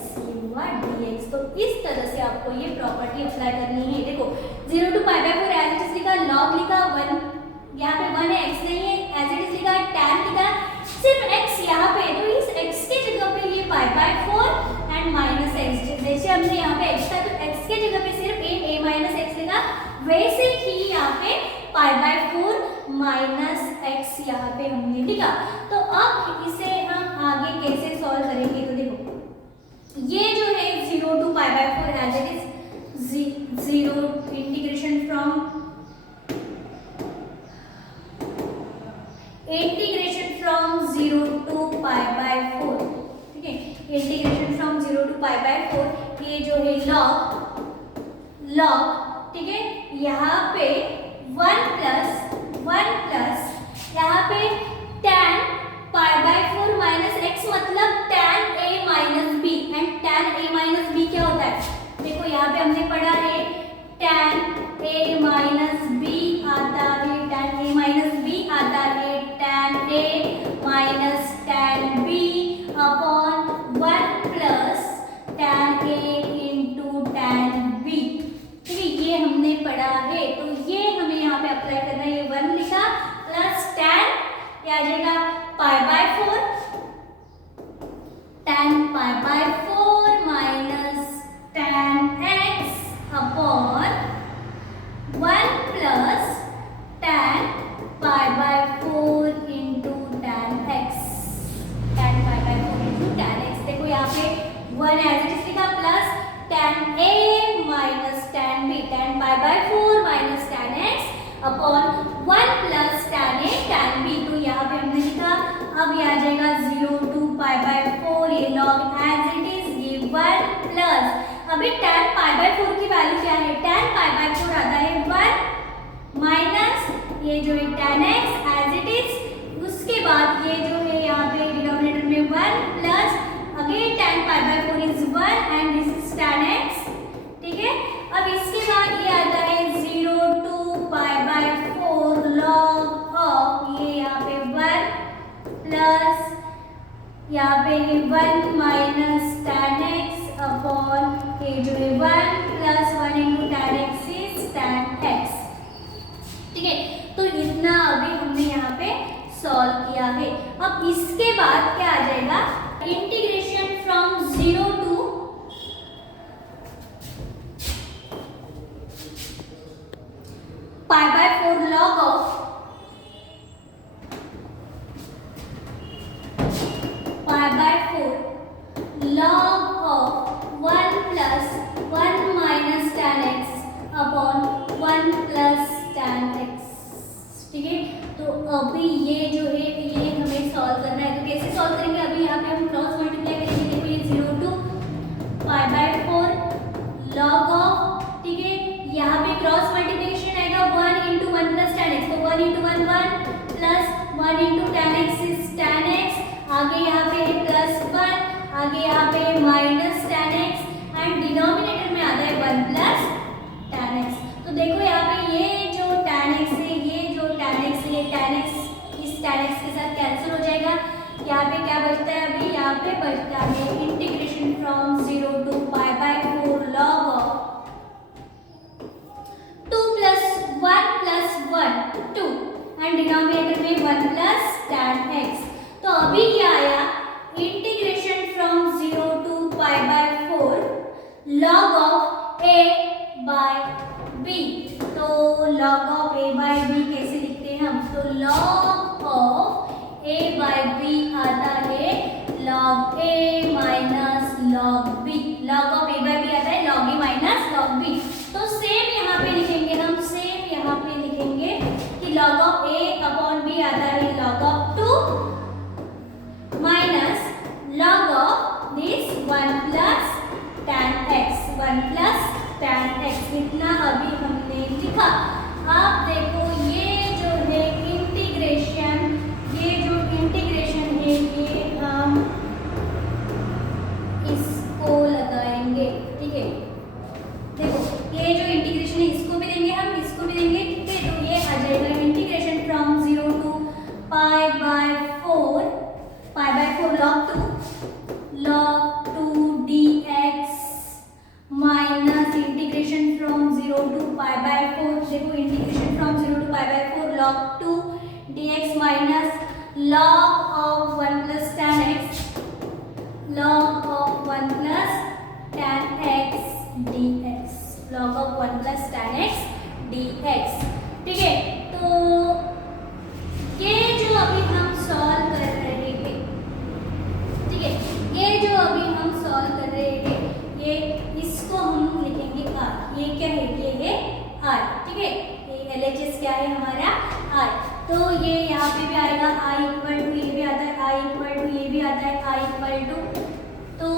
तो इस तरह से आपको ये प्रॉपर्टी अप्लाई करनी है। देखो 0 to π/4 एज इट इज लिखा, log लिखा 1, यहाँ पे 1 है, x नहीं है, एज इट इज लिखा बाय 4 एंड माइनस एक्स। जैसे हमने यहाँ पे x था तो x के जगह पे सिर्फ a माइनस एक्स लिखा, वैसे ही यहाँ पे पाई बाय 4 माइनस एक्स यहाँ पे हमने लिखा। तो अब इसे हम आगे कैसे सॉल्व करेंगे, तो देखो ये जो है 0 to pi by 4 as it is 0 integration from integration from 0 to pi by 4, ठीक है, integration from 0 to pi by 4, ये जो है लॉग, ठीक है, यहाँ पे 1 प्लस यहाँ पे tan pi by 4 minus x मतलब tan a minus b, and tan a minus b क्या होता है, देखो यहाँ पे हमने पढ़ा है tan a माइनस बी आता है, tan a माइनस बी आता है tan a minus tan b upon 1 plus tan a into tan b, ठीक है, ये हमने पढ़ा है। तो ये हमें यहाँ पे अप्लाई करना है, ये 1 लिखा प्लस tan ये आ जाएगा पाई by 4 tan pi by 4 minus tan x upon 1 plus tan pi by 4 into tan x, tan pi by 4 into tan x। देखो यहाँ पे 1 एज इट इज लिखा plus tan a minus tan b, tan pi by 4 minus tan x upon 1 plus tan a tan b। तो यहाँ पे हमने लिखा, अब ये आ जाएगा 0 टू पाई बाय 4, ये लॉग एज इट इज, ये 1 प्लस अभी tan पाई बाय 4 की वैल्यू क्या है, tan पाई बाय 4 आता है 1 माइनस ये जो है tan x as it is, उसके बाद ये जो है यहाँ पे डिनोमिनेटर में 1 plus again tan pi by 4 is 1 and this is tan x, ठीक है। अब इसके बाद ये आता है 0 to pi by 4 log of ये यहाँ पे 1 प्लस यहाँ पे 1 माइनस tan x अपॉन ये जो है 1 plus 1 into tan x is tan x, ठीक है। तो इतना अभी हमने यहाँ पे सॉल्व किया है। अब इसके बाद क्या आ जाएगा, integration from 0 to pi by 4 log of pi by 4 log of 1 plus 1 minus tan x upon 1 plus tan x, ठीक है। तो अभी ये जो है ये हमें सॉल्व करना है, तो कैसे सॉल्व करेंगे, अभी यहाँ पे हम क्रॉस मल्टीप्लाई करेंगे। देखो ये 0 to pi by 4 log of, ठीक है, यहाँ पे क्रॉस मल्टीप्लिकेशन आएगा 1 इंटू 1 प्लस tan x, तो 1 into 1 1 plus 1 into tan x is tan x, आगे यहाँ पे प्लस 1, आगे यहाँ पे minus tan x and denominator में आता है 1 प्लस tan x। तो देखो यहाँ पे ये जो tan x है, ये जो tan x है, ये tan x इस tan x के साथ कैंसिल हो जाएगा। यहाँ पे क्या बचता है, अभी यहाँ पे बचता है integration from 0 to pi by 4 log of 2 plus 1 plus 1 2 and denominator में 1 प्लस tan x। तो अभी क्या आया, integration from 0 to pi by 4 log of a by b। तो log of a by b कैसे लिखते हैं हम, तो log of a by b आता है log a minus log b, log of a by b आता है log a minus log b। तो सेम यहाँ पे लिखेंगे हम, सेम यहाँ पे लिखेंगे कि log of a upon b आता है log of 2 minus log of this 1 plus tan x, 1 plus tan x, इतना अभी हमने लिखा। आप देखो ये जो है इंटीग्रेशन, ये जो इंटीग्रेशन है ये हम इसको लगाएंगे, ठीक है। देखो ये जो इंटीग्रेशन है इसको भी देंगे हम, इसको भी देंगे, ठीक है। तो ये आ जाएगा integration from 0 to pi by 4 log 2 dx minus integration from 0 to pi by 4, देखो integration from 0 to pi by 4 log 2 dx minus log of 1 plus tan x log of 1 plus tan x dx, log of 1 plus tan x dx। ठीक है, तो ये जो अभी हम solve कर रहे हैं, ठीक है, ये जो अभी हम सॉल्व कर रहे हैं, ये इसको हम लिखेंगे r। ये क्या है? ये है r। ठीक है, ये LHS क्या है हमारा? r। तो ये यहाँ पे भी आएगा i इक्वल टू, ये भी आता है i इक्वल टू, ये भी आता है i इक्वल टू। तो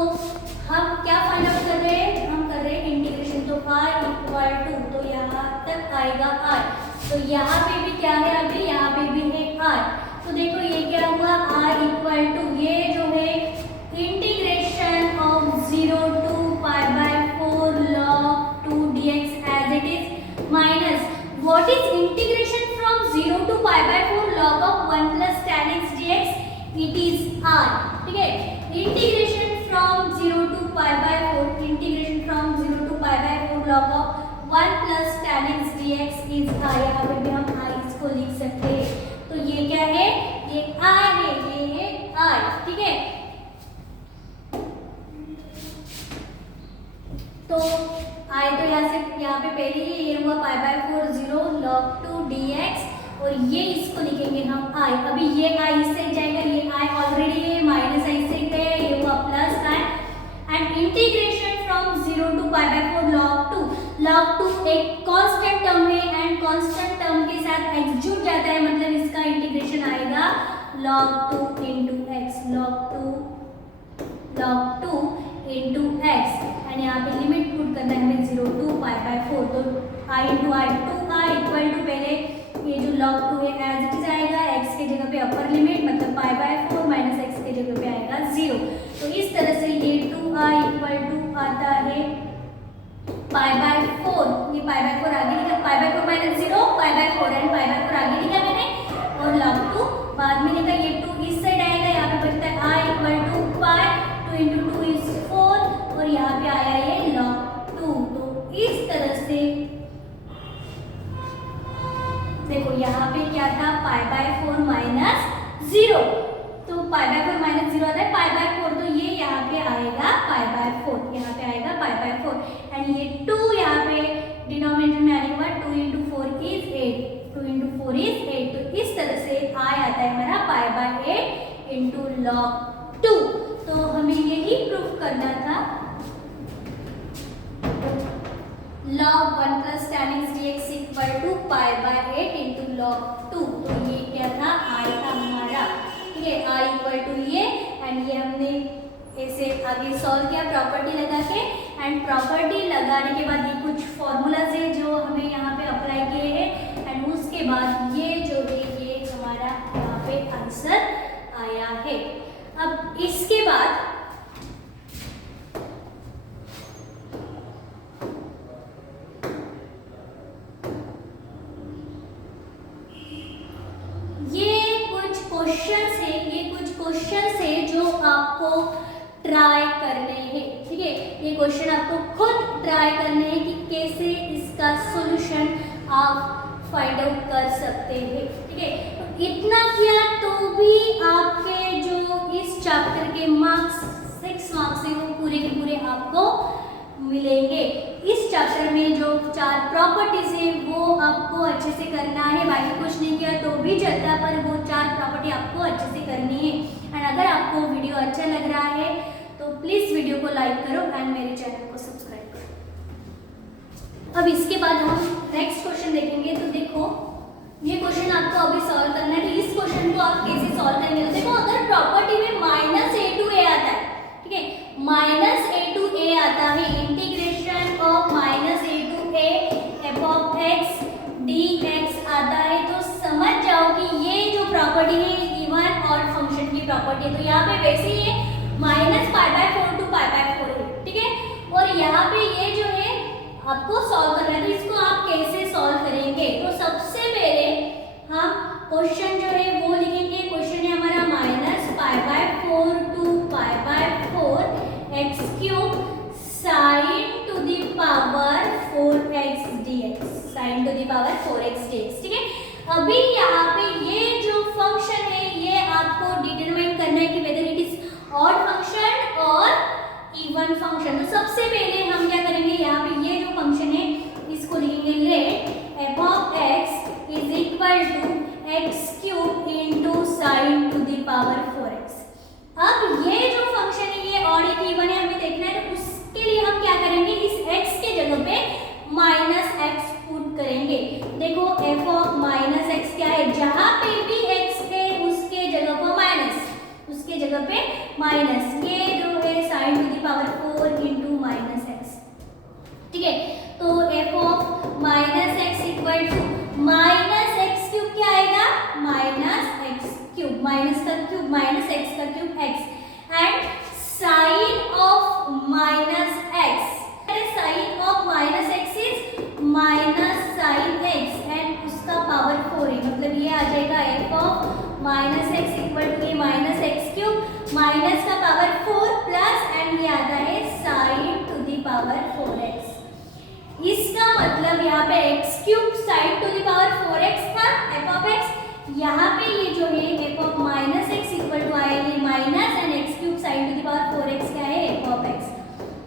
हम क्या फाइंड आउट कर रहे हैं? हम कर रहे हैं इंटीग्रेशन। तो i इक्वल टू, तो यहाँ तक आएगा r। तो यहाँ पे भी क्या है? अभी यहाँ पे भी है r। तो देखो ये क्या हुआ? r इक्वल टू, ये जो है integration of 0 to pi by 4 log 2 dx as it is minus what is integration from 0 to pi by 4 log of 1 plus tan x dx? It is r। ठीक है, integration from 0 to pi by 4, integration from 0 to pi by 4 log of 1 plus tan x dx is r। यहाँ पे भी हम i इसको लिख सकते हैं। तो ये क्या है? ये i है, ये है i। ठीक है, तो i तो यहाँ पे पहले ही ये हुआ पाई बाय 4 0 log 2 dx, और ये इसको लिखेंगे हम i। अभी ये i इससे जाएगा, ये i ऑलरेडी है, माइनस i से गया, ये हुआ plus i। And integration from 0 to pi by 4 log 2, log 2 एक कांस्टेंट टर्म है, एंड कांस्टेंट टर्म के साथ x जुड़ जाता है, मतलब इसका इंटीग्रेशन आएगा log 2 into x, log 2 into x। And यहाँ पे लिमिट पुट करना है हमें 0 टू पाई बाय 4। तो i into i, 2i equal to, पहले ये जो log 2 है एज इट इज आएगा, x के जगह पे अपर लिमिट मतलब पाई बाय 4 माइनस x के जगह पे आएगा 0। तो इस तरह से ये 2i इक्वल टू आता है पाई बाय 4। ये पाई बाय 4 आगे लिखा, पाई by 4 minus 0 pi by 4, and pi by 4 आगे लिखा मैंने, और log 2 बाद में लिखा। ये 2 इस साइड आएगा, यहाँ पे बचता है i equal to pi, 2 into 2 is 4, और यहाँ पे आया ये log 2। तो इस तरह से देखो यहाँ पे क्या था? पाई बाय 4 माइनस 0, तो पाई बाय 4 माइनस 0 आता है पाई बाय 4, तो ये यहाँ पे आएगा पाई बाय 4, यहाँ पे आएगा पाई बाय 4। एंड ये 2 यहाँ पे डिनोमिनेटर में आने के बाद 2 into 4 is 8, 2 into 4 is 8। तो इस तरह से i आता है हमारा पाई बाय 8 into log 2। तो हमें यही प्रूफ करना था, log 1 plus tan x dx equal to pi by 8 into log 2। तो ये क्या था? i था हमारा। ठीक है, i इक्वल टू ये, एंड ये हमने ऐसे आगे सॉल्व किया प्रॉपर्टी लगा के। एंड प्रॉपर्टी लगाने के बाद ये कुछ फॉर्मूलाज है जो हमें यहाँ पे अप्लाई किए हैं, एंड उसके बाद ये जो है ये हमारा यहाँ पे आंसर आया है। अब इसके बाद क्वेश्चंस है जो आपको ट्राई करने हैं। ठीक है, ये क्वेश्चन आपको खुद ट्राई करने हैं कि कैसे इसका सॉल्यूशन आप फाइंड आउट कर सकते हैं। ठीक है, तो इतना किया तो भी आपके जो इस चैप्टर के मार्क्स 6 मार्क्स है वो पूरे के पूरे आपको मिलेंगे। इस चैप्टर में जो 4 प्रॉपर्टीज है वो आपको अच्छे से करना है, बाकी कुछ नहीं किया तो भी चलता, पर वो 4 प्रॉपर्टी आपको अच्छे से करनी है। एंड अगर आपको वीडियो अच्छा लग रहा है तो प्लीज़ वीडियो को लाइक करो एंड मेरे चैनल को सब्सक्राइब करो। अब इसके बाद हम नेक्स्ट क्वेश्चन देखेंगे। तो देखो ये क्वेश्चन आपको अभी सॉल्व करना है। तो इस क्वेश्चन को आप कैसे सॉल्व करेंगे? तो देखो अगर प्रॉपर्टी में -a to a आता है, ठीक है, -a to a आता है, integration of -a to a f(x) dx आता है, तो समझ जाओ कि ये जो प्रॉपर्टी है इवन ऑड फंक्शन की प्रॉपर्टी है। तो यहाँ पे वैसे ही है -π/4 to π/4 है, ठीक है, और यहाँ पे ये जो है आपको सॉल्व करना है। तो इसको आप कैसे सॉल्व करेंगे? तो सबसे पहले हम क्वेश्चन जो है वो लिखेंगे। क्वेश्चन है हमारा -π/4 to π/4 x³ sin to the power 4x dx, sin to the power 4x dx, ठीक है। अभी यहाँ पे ये जो फंक्शन है ये आपको डिटरमाइन करना है कि whether it is odd function even function. तो सबसे पहले हम क्या करेंगे, यहाँ पे ये जो फंक्शन है इसको लिखेंगे let f of x is equal to x cube into sine to the power 4x। अब ये जो फंक्शन है ये ऑड है कि इवन है, हमें देखना है, तो उसके लिए हम क्या करेंगे, इस x के जगह पे माइनस एक्स पुट करेंगे। देखो एफ ऑफ माइनस एक्स क्या है, जहां पे भी x है उसके जगह पर माइनस, उसके जगह पे माइनस, ये जो है sine to the power 4 into minus x. ठीक है, तो f of minus x equal to minus x cube क्या आएगा, माइनस एक्स क्यूब, माइनस का क्यूब माइनस एक्स का cube x, and sine of minus x, sine of minus x is minus sine x and उसका power 4 है, मतलब ये आ जाएगा f of minus x equal to ये माइनस एक्स क्यूब माइनस का पावर 4 प्लस एंड ये आता है sine to the power 4x। इसका मतलब यहाँ पे x cube sine to the power 4x था एफ ऑफ एक्स, यहाँ पे ये जो है f of minus x equal to आया ये minus and x cube sine to the power 4x क्या है, एफ ऑफ एक्स।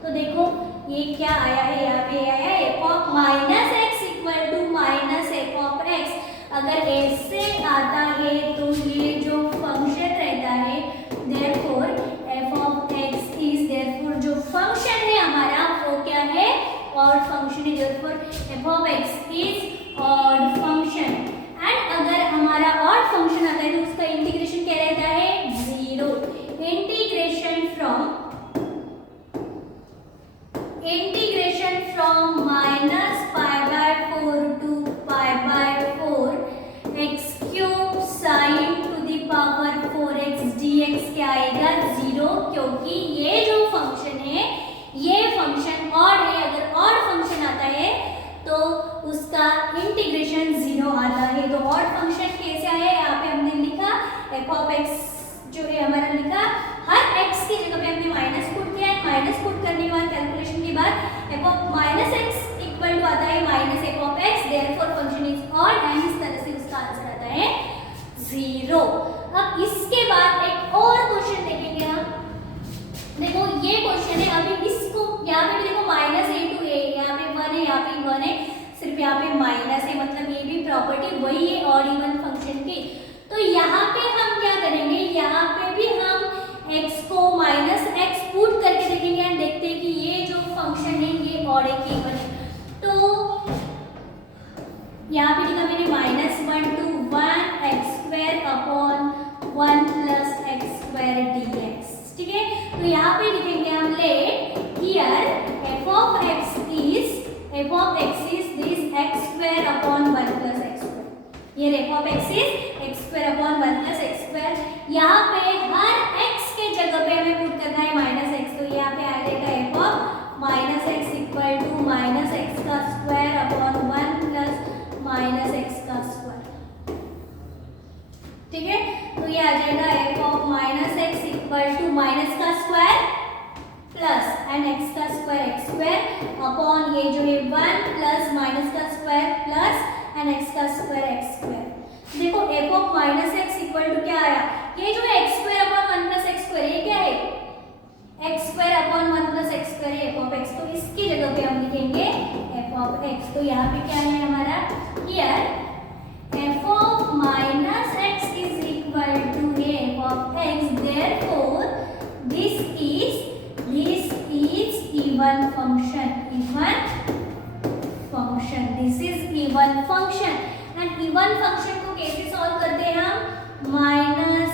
तो देखो ये क्या आया है, यहाँ पे आया है f of minus x equal to minus f of x. अगर ऐसे आता है तो ये जो फंक्शन रहता है therefore F of x is, therefore जो फंक्शन है हमारा वो क्या है, ऑड फंक्शन है, therefore F of x is odd function. And अगर हमारा ऑड फंक्शन आता है तो उसका इंटीग्रेशन क्या रहता है, 0। Integration from minus pi by 4 to pi by 4 x cube sine to the power 4x dx क्या आएगा, 0, क्योंकि ये जो फंक्शन है ये फंक्शन ऑड है। अगर ऑड फंक्शन आता है तो उसका इंटीग्रेशन 0 आता है। तो ऑड फंक्शन कैसे आया, यहाँ पे हमने लिखा एफ ऑफ एक्स जो है हमारा लिखा, हर x की जगह पे हमने माइनस पुट किया है, माइनस पुट करने के बाद कैलकुलेशन के बाद f of minus x equal to आता है minus f of x, therefore function is odd and इस तरह से उसका आंसर आता है 0। अब इसके बाद एक और क्वेश्चन देखेंगे हम। देखो ये क्वेश्चन है, अभी इसको यहाँ पे भी देखो माइनस a टू a, यहाँ पे 1 है, यहाँ पे 1 है, सिर्फ यहाँ पे माइनस है, मतलब ये भी प्रॉपर्टी वही है ऑड इवन फंक्शन की। तो यहाँ पे हम क्या करेंगे, यहाँ पे भी हम x को माइनस एक्स पुट करके देखेंगे एंड देखते हैं कि ये जो फंक्शन है ये ऑड है कि इवन है। तो यहाँ पे लिखा मैंने -1 to 1 x square upon 1 plus x square dx। ठीक है, तो यहाँ पे लिखेंगे हम let here f of x is this x square upon 1 plus x square, ये f of x is x square upon 1 plus x square. यहाँ पे हर x के जगह पे हमें पुट करना है माइनस एक्स, तो यहाँ पे आ जाएगा f of minus x equal to minus x का square upon 1 plus minus x का स्क्वायर। ठीक है, तो ये आ जाएगा f of minus x equal to minus का स्क्वायर प्लस एंड एक्स का स्क्वायर एक्स स्क्वायर अपॉन ये जो है 1 प्लस माइनस का स्क्वायर प्लस एंड एक्स का स्क्वायर एक्स स्क्वायर। देखो f of minus x equal to क्या आया, ये जो है x square upon 1 plus x square, ये क्या है x square upon 1 plus x square F of x, तो इसकी जगह पे हम लिखेंगे एफ ऑफ एक्स। तो यहाँ पे क्या है हमारा, here f of minus x is equal to f of x, therefore this is even function, this is even function. And even function को कैसे सॉल्व करते हैं हम, माइनस,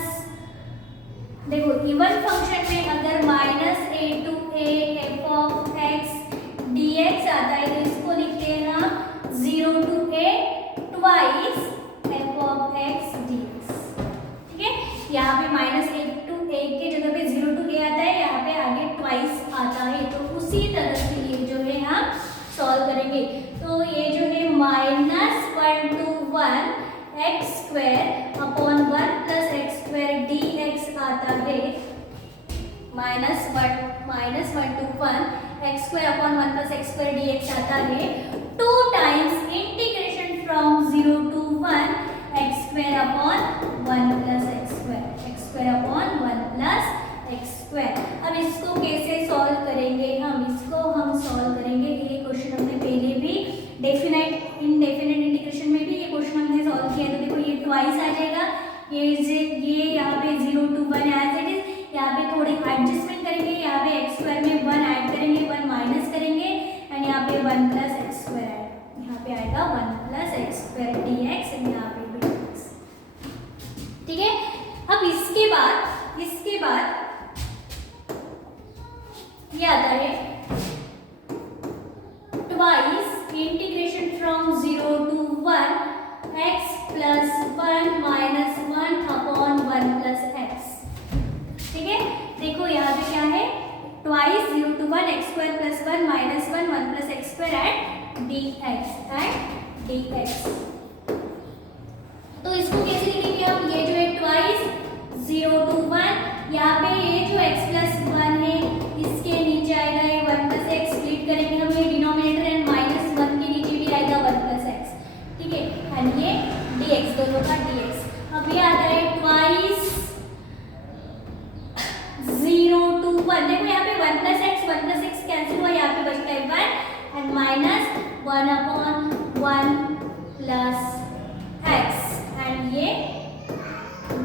देखो इवन फंक्शन में अगर minus a to a f of x dx आता है तो इसको लिखते हैं हम 0 to a twice f of x dx। ठीक है, यहाँ पे माइनस a टू a के जगह पे 0 टू a आता है, यहाँ पे आगे ट्वाइस आता है, तो उसी तरह से ये जो है हम सॉल्व करेंगे। तो ये जो है -1 to 1 x square upon 1 plus x square dx आता है, -1 to 1 x square upon 1 plus x square dx आता है 2 times integration from 0 to 1 x square upon 1 plus x square upon 1 plus x square. अब इसको कैसे सॉल्व करें, definite indefinite integration में भी ये क्वेश्चन हमने सॉल्व किया। तो देखो ये ट्वाइस आ जाएगा, ये यहाँ पे 0 to 1 एज इट इज, यहाँ पे थोड़ी एडजस्टमेंट करेंगे, यहाँ पे x स्क्वायर में 1 ऐड करेंगे, 1 माइनस करेंगे एंड यहाँ पे 1 प्लस एक्स स्क्वायर आएगा, यहाँ पे आएगा 1 plus x square dx and यहाँ पे भी dx। ठीक है, अब इसके बाद ये आता है twice integration from 0 to 1 x plus 1 minus 1 upon 1 plus x। ठीक है, देखो यहाँ पे क्या है, twice 0 to 1 x square plus 1 minus 1 1 plus x square and dx। तो इसको कैसे लिखेंगे हम, ये जो है ट्वाइस 0 to 1, यहाँ पे ये जो x plus 1 है इसके नीचे आएगा ये 1 plus x, स्प्लिट करेंगे हम ये डिनोमिनेटर एंड माइनस 1 के नीचे भी आएगा 1 plus x। ठीक है, एंड ये dx, दोनों का dx। अब ये आता है ट्वाइस 0 to 1, देखो यहाँ पे 1 plus x कैंसिल हुआ, यहाँ पे बचता है 1 and minus 1 upon 1 plus x and ये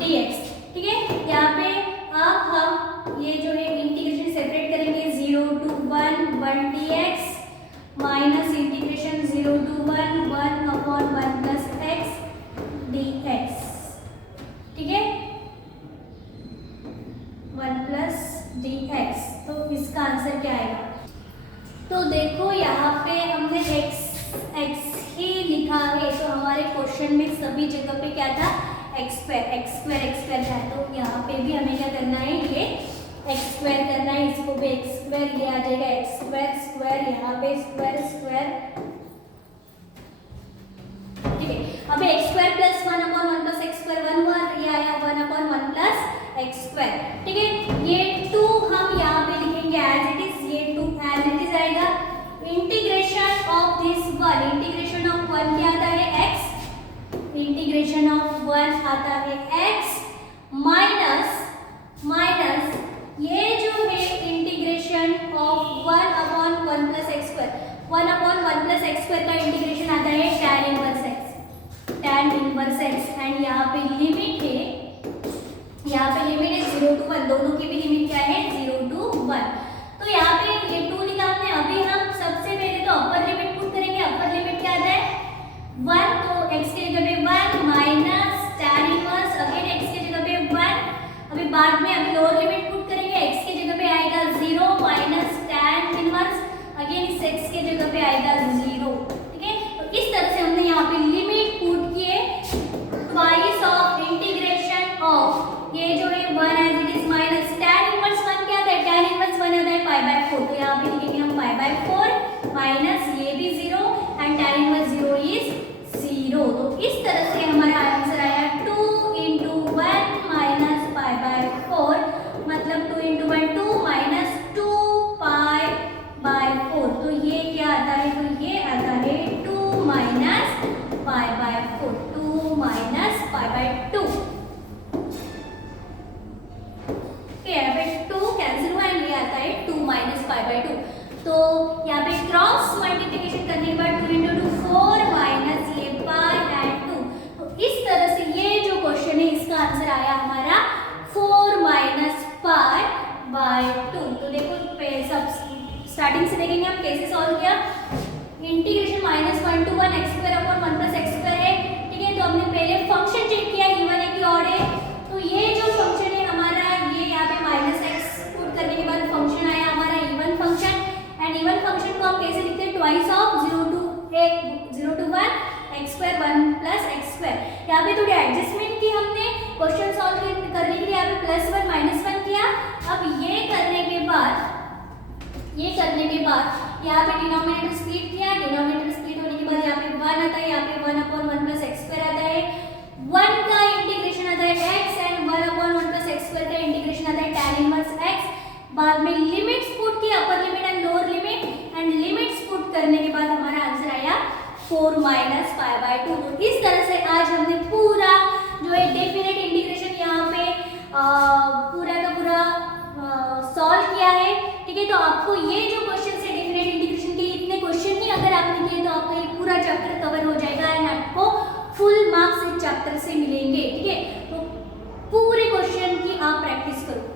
dx। ठीक है, यहाँ पे अब हम ये जो है इंटीग्रेशन सेपरेट करेंगे, 0 to 1 dx minus integration 0 to 1 upon 1 plus x dx। ठीक है, 1 प्लस dx, तो इसका आंसर क्या आएगा। तो देखो यहाँ पे हमने x ही लिखा है, तो हमारे क्वेश्चन में सभी जगह पे क्या था, x स्क्वायर था। तो यहाँ पे भी हमें क्या करना है, ये x स्क्वायर करना है, इसको भी x स्क्वायर, ये आ जाएगा x स्क्वायर, यहाँ पे स्क्वायर। ठीक है, अब x square plus 1 upon 1 plus x square 1 हुआ, ये आया 1 अपॉन 1 प्लस x स्क्वायर। ठीक है, ये 2 हम यहाँ पे लिखेंगे एज इट इज, ये 2 एज इट इज आएगा। Integration of this 1, integration of 1 क्या आता है, x, इंटीग्रेशन ऑफ 1 आता है x माइनस ये जो है integration of 1 upon 1 plus x square, 1 upon 1 plus x square का इंटीग्रेशन आता है tan इनवर्स x एंड यहाँ पे लिमिट है, यहाँ पे लिमिट है 0 to 1, दोनों की भी लिमिट क्या है 0 to 1। तो यहाँ पे ये 2 लिखा हमने, अभी हम सबसे पहले तो अपर लिमिट पुट करेंगे, अपर लिमिट क्या आता है 1, तो x के जगह पे 1 minus tan inverse again x के जगह पे 1, अभी बाद में अभी लोअर लिमिट पुट करेंगे, x के जगह पे आएगा 0 माइनस tan इनवर्स अगेन इस x के जगह पे आएगा 0। ठीक है, तो इस तरह से हमने यहाँ पे लिमिट पुट किए ट्वाइस ऑफ इंटीग्रेशन ऑफ ये जो है 1 as it is minus tan inverse 1 क्या आता है, tan इनवर्स 1 आता है π/4, तो यहाँ पे लिखेंगे हम π/4 माइनस ये भी 0 एंड tan इनवर्स 0 इज 0। तो इस तरह से हमारा आंसर आया 2 into 1 माइनस π/4, मतलब 2 into 1 2 माइनस 2 π/4, तो ये क्या आता है, तो ये आता है 2 माइनस π/4, 2 माइनस π/2। यहाँ पे 2 कैंसिल हुआ एंड ये आता है 2 माइनस π/2। तो यहाँ पे क्रॉस मल्टीप्लिकेशन करने के बाद 2 into 2 4 माइनस ये पाई एंड 2, तो इस तरह से ये जो क्वेश्चन है इसका आंसर आया हमारा 4 माइनस π/2। तो देखो सब स्टार्टिंग से देखेंगे हम कैसे सॉल्व किया। Integration -1 to 1 x square upon 1 plus x square है। ठीक है, तो हमने पहले फंक्शन चेक किया, इवन है कि ऑड है, तो ये जो फंक्शन है हमारा ये यहाँ पे -x पुट करने के बाद फंक्शन आया हमारा even function, and even function को हम कैसे लिखते हैं, twice of 0 to 1 x square 1 plus x square. यहाँ पे थोड़ी एडजस्टमेंट की हमने, क्वेश्चन सॉल्व करने के लिए यहाँ पे +1 -1 किया। अब ये करने के बाद यहाँ पे डिनोमिनेटर स्प्लिट किया, डिनोमिनेटर स्प्लिट होने के बाद यहाँ पे 1 आता है, यहाँ पे 1 अपॉन 1 प्लस x स्क्वायर आता है, 1 का इंटीग्रेशन आता है x and 1 upon 1 plus x square का इंटीग्रेशन आता है tan इनवर्स x। बाद में लिमिट्स पुट की, upper limit and lower limit, and limits put करने के बाद हमारा आंसर आया 4 माइनस π/2। तो इस तरह से आज हमने पूरा जो है डेफिनेट इंटीग्रेशन यहाँ पे पूरा का पूरा सॉल्व किया है। ठीक है, तो आपको ये जो क्वेश्चन है डेफिनेट इंटीग्रेशन के लिए, इतने क्वेश्चन नहीं अगर आपने किए तो आपका ये पूरा चैप्टर से मिलेंगे, ठीक है। तो पूरे क्वेश्चन की आप प्रैक्टिस करो।